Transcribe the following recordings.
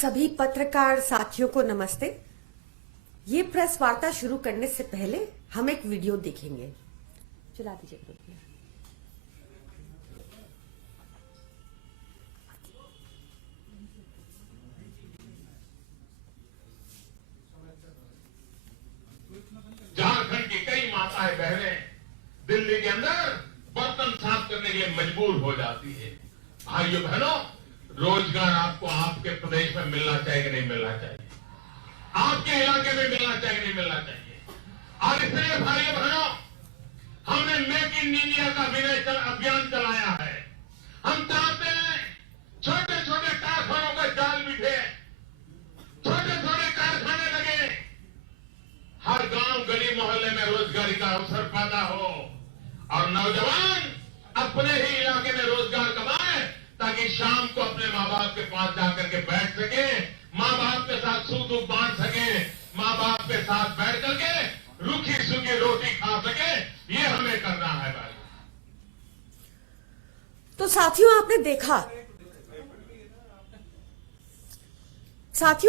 सभी पत्रकार साथियों को नमस्ते। ये प्रेस वार्ता शुरू करने से पहले हम एक वीडियो देखेंगे। चला दीजिए। झारखंड की कई माताएं बहनें दिल्ली के अंदर बर्तन साफ करने के लिए मजबूर हो जाती है। भाइयों बहनों, रोजगार आपको आपके प्रदेश में मिलना चाहिए कि नहीं मिलना चाहिए? आपके इलाके में मिलना चाहिए कि नहीं मिलना चाहिए? और इसलिए भाइयों बहनों, हमने मेक इन इंडिया का विनय अभियान चलाया है। हम चाहते हैं छोटे छोटे कारखानों का जाल बिठे, छोटे छोटे कारखाने लगे, हर गांव गली मोहल्ले में रोजगारी का अवसर पैदा हो और नौजवान अपने ही इलाके में रोजगार कमाए ताकि शाम को अपने माँ बाप के पास जाकर के बैठ सके, माँ बाप के साथ सुख दुख बांट सके, माँ बाप के साथ बैठ करके रूखी सूखी रोटी खा सके। ये हमें करना है भाई। तो साथियों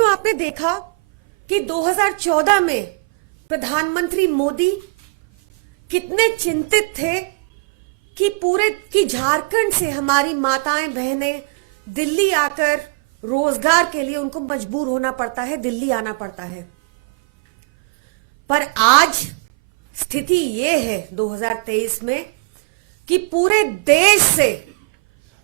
आपने देखा कि 2014 में प्रधानमंत्री मोदी कितने चिंतित थे कि झारखंड से हमारी माताएं बहनें दिल्ली आकर रोजगार के लिए उनको मजबूर होना पड़ता है, दिल्ली आना पड़ता है। पर आज स्थिति ये है 2023 में कि पूरे देश से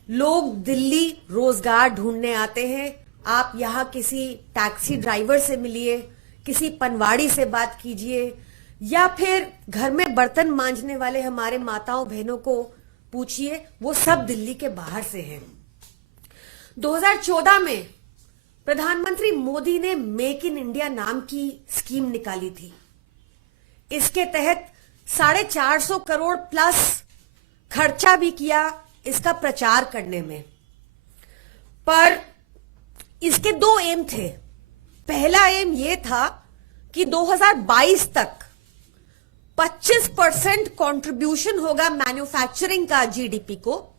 लोग दिल्ली रोजगार ढूंढने आते हैं। आप यहां किसी टैक्सी ड्राइवर से मिलिए, किसी पनवाड़ी से बात कीजिए, या फिर घर में बर्तन मांजने वाले हमारे माताओं बहनों को पूछिए, वो सब दिल्ली के बाहर से हैं। 2014 में प्रधानमंत्री मोदी ने मेक इन इंडिया नाम की स्कीम निकाली थी। इसके तहत 450 करोड़ प्लस खर्चा भी किया इसका प्रचार करने में। पर इसके दो एम थे। पहला एम यह था कि 2022 तक 25% कंट्रीब्यूशन होगा मैन्युफैक्चरिंग का जीडीपी को,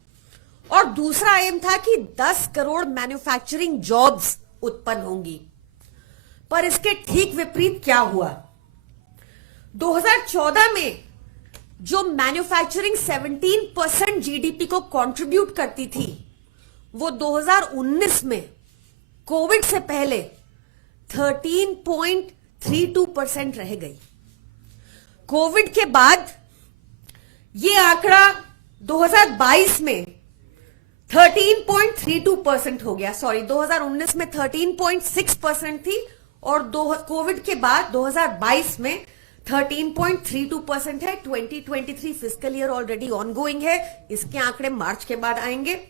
और दूसरा एम था कि 10 करोड़ मैन्युफैक्चरिंग जॉब्स उत्पन्न होंगी। पर इसके ठीक विपरीत क्या हुआ? 2014 में जो मैन्युफैक्चरिंग 17% जीडीपी को कंट्रीब्यूट करती थी, वो 2019 में कोविड से पहले 13.32% रह गई। कोविड के बाद ये आंकड़ा 2022 में 13.32% हो गया। 2019 में 13.6% थी और कोविड के बाद 2022 में 13.32% है। 2023 फिस्कल ईयर ऑलरेडी ऑनगोइंग है। इसके आंकड़े मार्च के बाद आएंगे।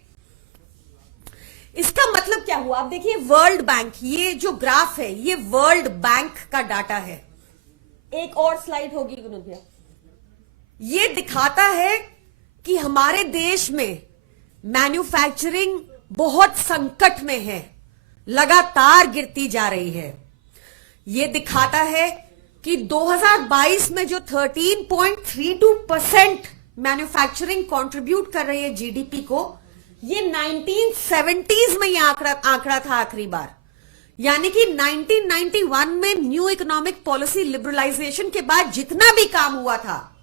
इसका मतलब क्या हुआ? आप देखिए, वर्ल्ड बैंक, ये जो ग्राफ है ये वर्ल्ड बैंक का डाटा है। एक और स्लाइड होगी विनोद भैया। ये दिखाता है कि हमारे देश में मैन्युफैक्चरिंग बहुत संकट में है, लगातार गिरती जा रही है। ये दिखाता है कि 2022 में जो 13.32% मैन्युफैक्चरिंग कंट्रीब्यूट कर रही है जीडीपी को, ये 1970s में ये आंकड़ा था आखिरी बार। यानी कि 1991 में न्यू इकोनॉमिक पॉलिसी लिबरलाइजेशन के बाद जितना भी काम हुआ था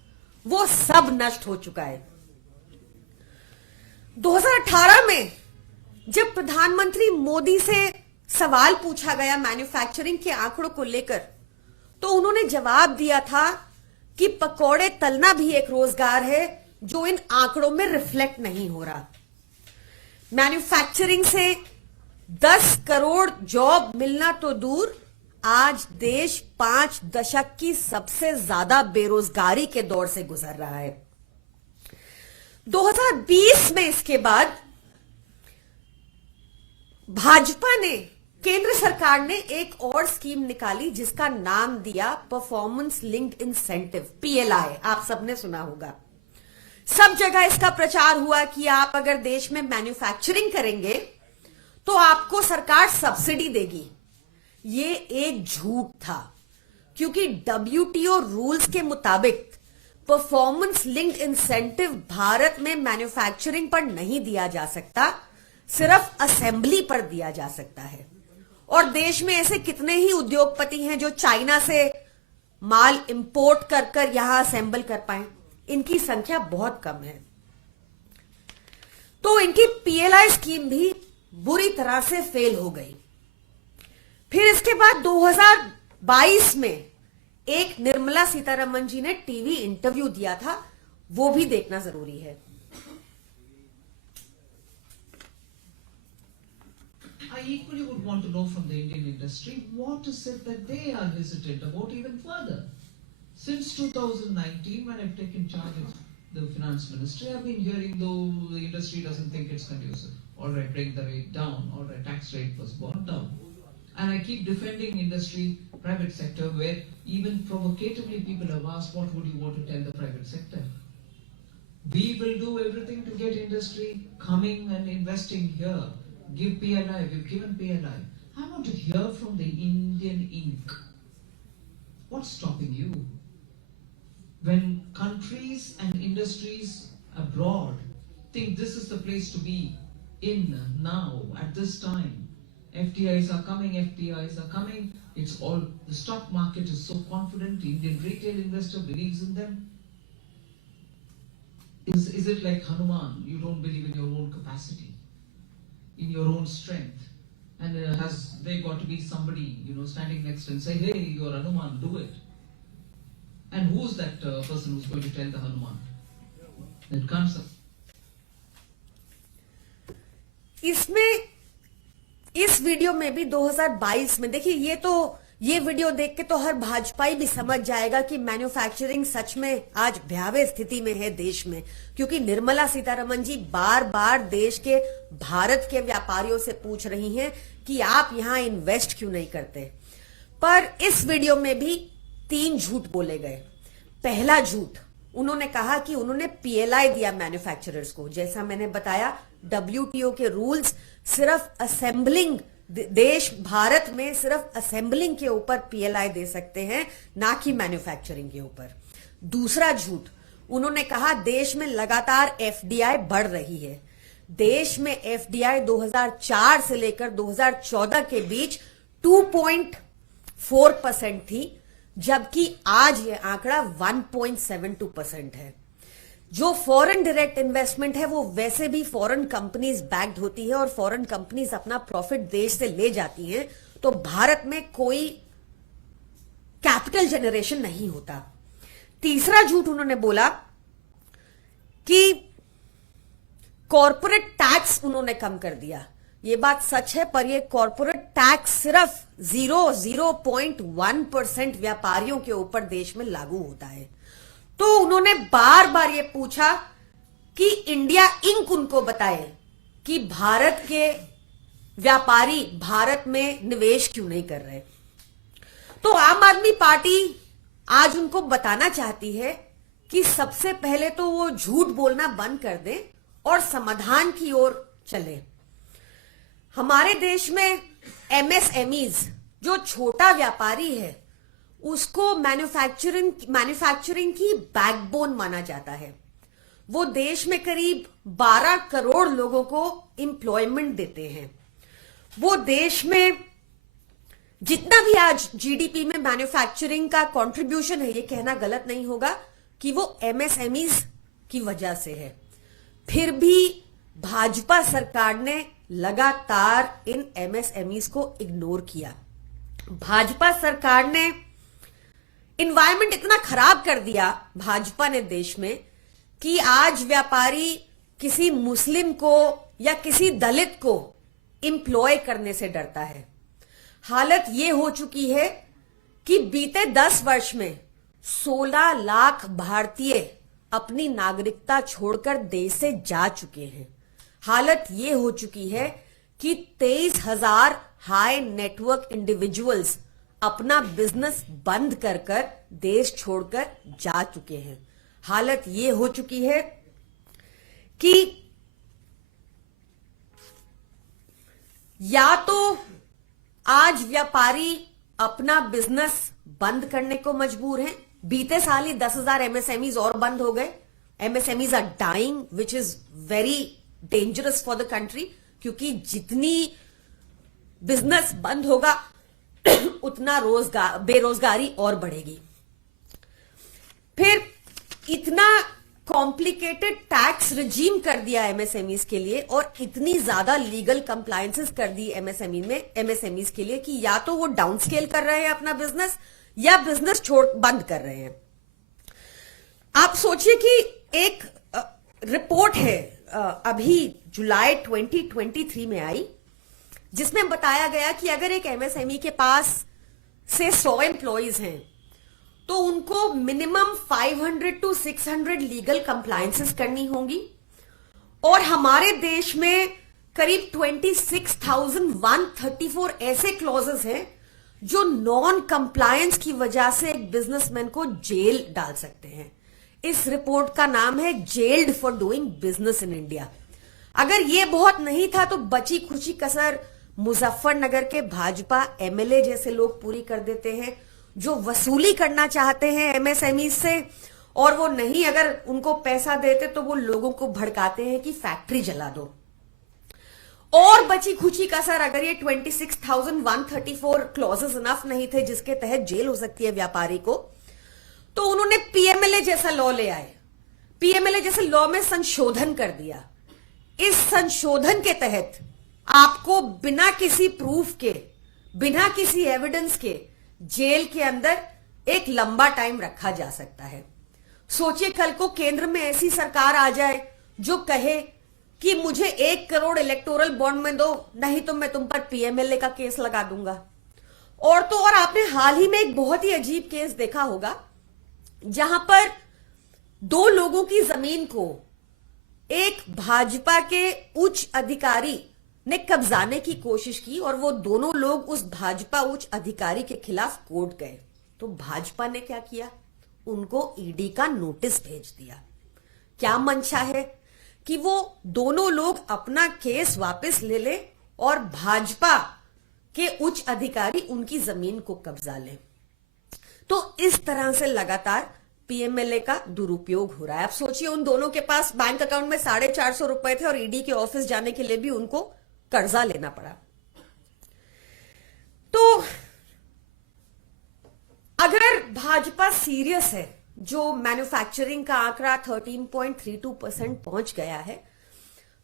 वो सब नष्ट हो चुका है। 2018 में जब प्रधानमंत्री मोदी से सवाल पूछा गया मैन्युफैक्चरिंग के आंकड़ों को लेकर, तो उन्होंने जवाब दिया था कि पकौड़े तलना भी एक रोजगार है जो इन आंकड़ों में रिफ्लेक्ट नहीं हो रहा। मैन्युफैक्चरिंग से 10 करोड़ जॉब मिलना तो दूर, आज देश 5 दशक की सबसे ज्यादा बेरोजगारी के दौर से गुजर रहा है। 2020 में इसके बाद भाजपा ने, केंद्र सरकार ने एक और स्कीम निकाली जिसका नाम दिया परफॉर्मेंस लिंक्ड इंसेंटिव, पीएलआई। आप सबने सुना होगा, सब जगह इसका प्रचार हुआ कि आप अगर देश में मैन्युफैक्चरिंग करेंगे तो आपको सरकार सब्सिडी देगी। ये एक झूठ था, क्योंकि डब्ल्यूटीओ रूल्स के मुताबिक परफॉर्मेंस लिंक्ड इंसेंटिव भारत में मैन्युफैक्चरिंग पर नहीं दिया जा सकता, सिर्फ असेंबली पर दिया जा सकता है। और देश में ऐसे कितने ही उद्योगपति हैं जो चाइना से माल इंपोर्ट कर कर यहां असेंबल कर पाए? इनकी संख्या बहुत कम है। तो इनकी पीएलआई स्कीम भी बुरी तरह से फेल हो गई। फिर इसके बाद 2022 में एक निर्मला सीतारमण जी ने टीवी इंटरव्यू दिया था, वो भी देखना जरूरी है। I equally would want to know from the Indian industry what is it that they are hesitant about even further. Since 2019, when I've taken charge of the finance ministry, I've been hearing though the industry doesn't think it's conducive. All right, bring the rate down. All right, tax rate was brought down. And I keep defending industry, private sector, where even provocatively people have asked, what would you want to tell the private sector? We will do everything to get industry coming and investing here. Give PLI, we've given PLI. I want to hear from the Indian Inc. What's stopping you? When countries and industries abroad think this is the place to be in now, at this time, FDIs are coming, it's all, the stock market is so confident, the Indian retail investor believes in them. Is it like Hanuman, you don't believe in your own capacity, in your own strength, and has they got to be somebody, standing next and say, hey, you're Hanuman, do it. And who's that person who's going to tell the Hanuman? It comes up. इसमें इस video में भी 2022 में देखिए, ये video देख के तो हर भाजपाई भी समझ जाएगा कि मैन्युफैक्चरिंग सच में आज भयावह स्थिति में है देश में, क्योंकि निर्मला सीतारमण जी बार बार देश के, भारत के व्यापारियों से पूछ रही हैं कि आप यहां इन्वेस्ट क्यों नहीं करते। पर इस वीडियो में भी 3 झूठ बोले गए। पहला झूठ, उन्होंने कहा कि उन्होंने पीएलआई दिया मैन्युफैक्चरर्स को। जैसा मैंने बताया, डब्ल्यूटीओ के रूल्स सिर्फ असेंबलिंग, देश भारत में सिर्फ असेंबलिंग के ऊपर पीएलआई दे सकते हैं, ना कि मैन्युफैक्चरिंग के ऊपर। दूसरा झूठ, उन्होंने कहा देश में लगातार एफडीआई बढ़ रही है। देश में एफडीआई 2004 से लेकर 2014 के बीच 2.4% थी, जबकि आज यह आंकड़ा 1.72% है। जो फॉरेन डायरेक्ट इन्वेस्टमेंट है वो वैसे भी फॉरेन कंपनीज बैक्ड होती है और फॉरेन कंपनीज अपना प्रॉफिट देश से ले जाती हैं, तो भारत में कोई कैपिटल जनरेशन नहीं होता। तीसरा झूठ उन्होंने बोला कि कॉर्पोरेट टैक्स उन्होंने कम कर दिया। ये बात सच है, पर ये कॉर्पोरेट टैक्स सिर्फ 0.1% व्यापारियों के ऊपर देश में लागू होता है। तो उन्होंने बार बार ये पूछा कि इंडिया इंक उनको बताए कि भारत के व्यापारी भारत में निवेश क्यों नहीं कर रहे। तो आम आदमी पार्टी आज उनको बताना चाहती है कि सबसे पहले तो वो झूठ बोलना बंद कर दें और समाधान की ओर चले। हमारे देश में एमएसएमईज, जो छोटा व्यापारी है, उसको मैन्युफैक्चरिंग की बैकबोन माना जाता है। वो देश में करीब 12 करोड़ लोगों को एम्प्लॉयमेंट देते हैं। वो देश में जितना भी आज जीडीपी में मैन्युफैक्चरिंग का कंट्रीब्यूशन है, ये कहना गलत नहीं होगा कि वो एमएसएमईज की वजह से है। फिर भी भाजपा सरकार ने लगातार इन एमएसएमईज को इग्नोर किया। भाजपा सरकार ने इन्वायरमेंट इतना खराब कर दिया भाजपा ने देश में कि आज व्यापारी किसी मुस्लिम को या किसी दलित को एम्प्लॉय करने से डरता है। हालत यह हो चुकी है कि बीते 10 वर्ष में 16 लाख भारतीय अपनी नागरिकता छोड़कर देश से जा चुके हैं। हालत यह हो चुकी है कि 23,000 हाई नेटवर्क इंडिविजुअल्स अपना बिजनेस बंद कर कर देश छोड़कर जा चुके हैं। हालत यह हो चुकी है कि या तो आज व्यापारी अपना बिजनेस बंद करने को मजबूर हैं। बीते साल ही 10,000 एमएसएमईज और बंद हो गए। MSMEs are dying, which is very dangerous for the country, क्योंकि जितनी बिजनेस बंद होगा उतना बेरोजगारी और बढ़ेगी। फिर इतना कॉम्प्लिकेटेड टैक्स रिजीम कर दिया एमएसएमईज के लिए और इतनी ज्यादा लीगल कंप्लायंसेस कर दी एमएसएमईज के लिए कि या तो वो डाउन स्केल कर रहे हैं अपना बिजनेस या बिजनेस बंद कर रहे हैं। आप सोचिए कि एक रिपोर्ट है अभी जुलाई 2023 में आई, जिसमें बताया गया कि अगर एक एमएसएमई के पास से 100 एम्प्लॉइज हैं तो उनको मिनिमम 500 to 600 लीगल कंप्लायंसेस करनी होंगी और हमारे देश में करीब 26,134 ऐसे क्लॉजेस हैं जो नॉन कंप्लायंस की वजह से एक बिजनेसमैन को जेल डाल सकते हैं। इस रिपोर्ट का नाम है gelled for doing business in India. अगर ये बहुत नहीं था तो बची खुची कसर मुजफ्फरनगर के भाजपा एमएलए जैसे लोग पूरी कर देते हैं, जो वसूली करना चाहते हैं एमएसएमई से, और वो नहीं अगर उनको पैसा देते तो वो लोगों को भड़काते हैं कि फैक्ट्री जला दो। और बची खुची कसर अगर ये 26,134 क्लॉजेस इनफ नहीं थे जिसके तहत जेल हो सकती है व्यापारी को, तो उन्होंने पीएमएलए जैसा लॉ ले आए। पीएमएलए जैसे लॉ में संशोधन कर दिया। इस संशोधन के तहत आपको बिना किसी प्रूफ के, बिना किसी एविडेंस के जेल के अंदर एक लंबा टाइम रखा जा सकता है। सोचिए कल को केंद्र में ऐसी सरकार आ जाए जो कहे कि मुझे 1 करोड़ इलेक्टोरल बॉन्ड में दो, नहीं तो मैं तुम पर पीएमएलए का केस लगा दूंगा। और तो और आपने हाल ही में एक बहुत ही अजीब केस देखा होगा जहां पर 2 लोगों की जमीन को एक भाजपा के उच्च अधिकारी ने कब्जाने की कोशिश की और वो दोनों लोग उस भाजपा उच्च अधिकारी के खिलाफ कोर्ट गए। तो भाजपा ने क्या किया? उनको ईडी का नोटिस भेज दिया। क्या मंशा है कि वो दोनों लोग अपना केस वापस ले ले और भाजपा के उच्च अधिकारी उनकी जमीन को कब्जा ले। तो इस तरह से लगातार पीएमएलए का दुरुपयोग हो रहा है। आप सोचिए उन दोनों के पास बैंक अकाउंट में 450 रुपए थे और ईडी के ऑफिस जाने के लिए भी उनको कर्जा लेना पड़ा। तो अगर भाजपा सीरियस है, जो मैन्युफैक्चरिंग का आंकड़ा 13.32% पहुंच गया है,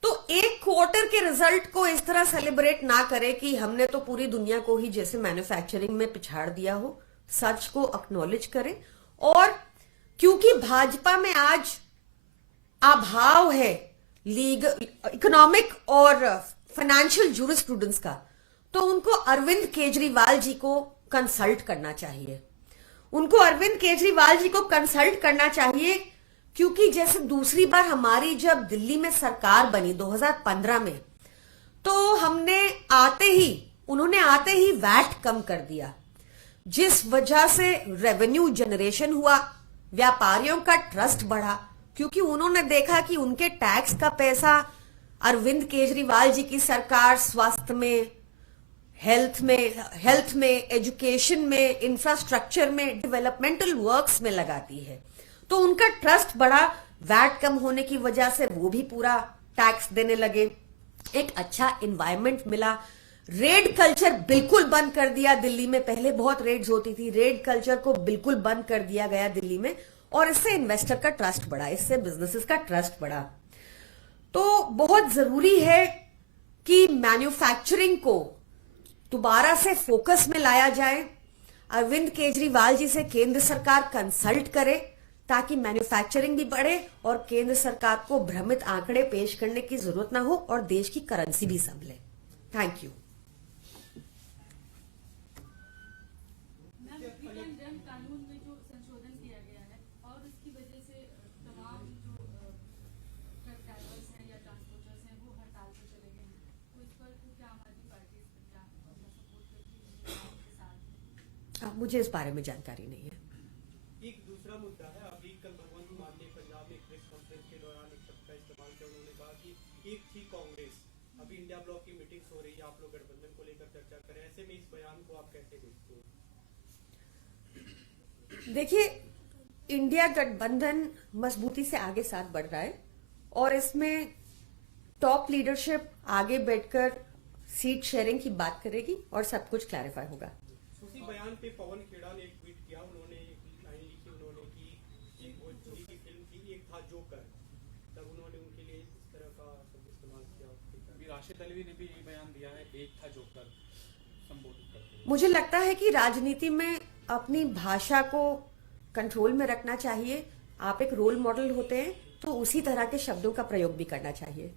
तो एक क्वार्टर के रिजल्ट को इस तरह सेलिब्रेट ना करे कि हमने तो पूरी दुनिया को ही जैसे मैन्युफैक्चरिंग में पिछाड़ दिया हो। सच को एक्नॉलेज करें। और क्योंकि भाजपा में आज अभाव है लीगल, इकोनॉमिक और फाइनेंशियल जूरिस्प्रूडेंस का, तो उनको अरविंद केजरीवाल जी को कंसल्ट करना चाहिए। उनको अरविंद केजरीवाल जी को कंसल्ट करना चाहिए क्योंकि जैसे दूसरी बार हमारी जब दिल्ली में सरकार बनी 2015 में, तो उन्होंने आते ही वैट कम कर दिया, जिस वजह से रेवेन्यू जनरेशन हुआ, व्यापारियों का ट्रस्ट बढ़ा, क्योंकि उन्होंने देखा कि उनके टैक्स का पैसा अरविंद केजरीवाल जी की सरकार स्वास्थ्य में, हेल्थ में, एजुकेशन में, इंफ्रास्ट्रक्चर में, डेवलपमेंटल वर्क्स में लगाती है। तो उनका ट्रस्ट बढ़ा। वैट कम होने की वजह से वो भी पूरा टैक्स देने लगे। एक अच्छा एनवायरनमेंट मिला। रेड कल्चर बिल्कुल बंद कर दिया दिल्ली में। पहले बहुत रेड्स होती थी, रेड कल्चर को बिल्कुल बंद कर दिया गया दिल्ली में और इससे इन्वेस्टर का ट्रस्ट बढ़ा, इससे बिजनेसेस का ट्रस्ट बढ़ा। तो बहुत जरूरी है कि मैन्युफैक्चरिंग को दोबारा से फोकस में लाया जाए। अरविंद केजरीवाल जी से केंद्र सरकार कंसल्ट करे ताकि मैन्युफैक्चरिंग भी बढ़े और केंद्र सरकार को भ्रमित आंकड़े पेश करने की जरूरत ना हो और देश की करेंसी भी संभले। Thank you. कानून में जो संशोधन किया गया है और उसकी वजह से तमाम जो ट्रक ड्राइवर्स हैं या ट्रांसपोर्टर्स हैं वो हड़ताल पर चले गए हैं, तो इस पर क्या आम आदमी पार्टी इस पर क्या सपोर्ट करती है के साथ? मुझे इस बारे में जानकारी नहीं है। एक दूसरा मुद्दा है, अभी कल भगवंत मान ने पंजाब में एक प्रेस कॉन्फ्रेंस के दौरान एक शब्द का इस्तेमाल किया। उन्होंने कहा कि एक थी कांग्रेस, अभी इंडिया ब्लॉक की मीटिंग्स हो रही है, आप लोग गठबंधन को लेकर चर्चा करें, ऐसे में इस बयान को आप कैसे देखते हो? देखिए, इंडिया गठबंधन मजबूती से आगे साथ बढ़ रहा है और इसमें टॉप लीडरशिप आगे बैठकर सीट शेयरिंग की बात करेगी और सब कुछ क्लैरिफाई होगा। उसी बयान पे पवन खेड़ा ने एक ट्वीट किया, उन्होंने एक लाइन लिखी उन्होंने कि एक भोजपुरी की फिल्म थी, एक था जोकर, तब उन्होंने उनके लिए इस तरह का शब्द इस्तेमाल किया। अभी राशिद अल्वी ने भी यही बयान दिया है, एक था जोकर संबोधित करते हुए। मुझे लगता है कि राजनीति में अपनी भाषा को कंट्रोल में रखना चाहिए। आप एक रोल मॉडल होते हैं तो उसी तरह के शब्दों का प्रयोग भी करना चाहिए।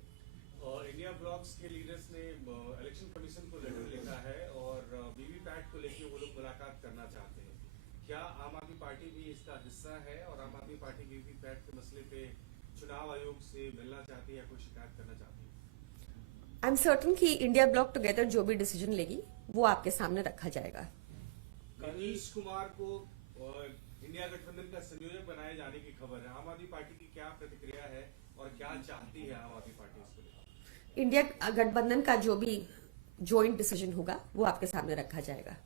और इंडिया ब्लॉक्स के लीडर्स ने इलेक्शन कमीशन को लेटर लिखा है और वीवीपैट को लेकर वो लोग मुलाकात करना चाहते हैं। क्या आम आदमी पार्टी भी इसका हिस्सा है और आम आदमी पार्टी वीवीपैट के मसले पे चुनाव आयोग से मिलना चाहती है या कोई शिकायत करना चाहती है? आई एम सर्टन कि इंडिया ब्लॉक टुगेदर जो भी डिसीजन लेगी वो आपके सामने रखा जाएगा। नीतीश कुमार को इंडिया गठबंधन का संयोजक बनाए जाने की खबर है। आम आदमी पार्टी की क्या प्रतिक्रिया है और क्या चाहती है आम आदमी पार्टी इसको लेकर? इंडिया गठबंधन का जो भी जॉइंट डिसीजन होगा वो आपके सामने रखा जाएगा।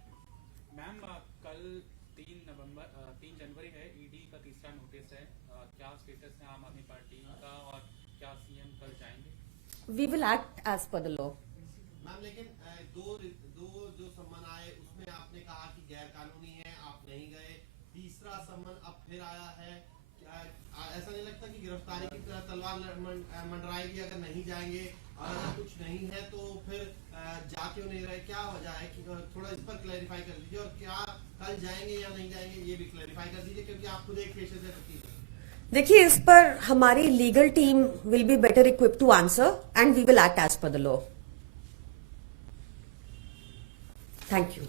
मैम कल 3 जनवरी है, ईडी का तीसरा नोटिस है, क्या स्टेटस है आम आदमी पार्टी का और क्या सीएम कल जाएंगे? We will act as per the law. Ma'am लेकिन दो जो सम्मन आए उसमें आपने कहा कि गैर कानूनी है, आप नहीं गए। तीसरा सम्मन अब फिर आया है, क्या ऐसा नहीं लगता कि गिरफ्तारी की तरह तलवार मंडराएगी अगर नहीं जाएंगे? और अगर कुछ नहीं है तो फिर जा क्यों नहीं रहे? क्या वजह है कि थोड़ा इस पर क्लैरिफाई कर दीजिए। और क्या कल जाएंगे या नहीं जाएंगे ये भी क्लैरिफाई कर दीजिए, क्योंकि आप खुद एक पेशे से वकील हैं। देखिए, इस पर हमारी legal team will be better equipped to answer and we will act as per the law. Thank you.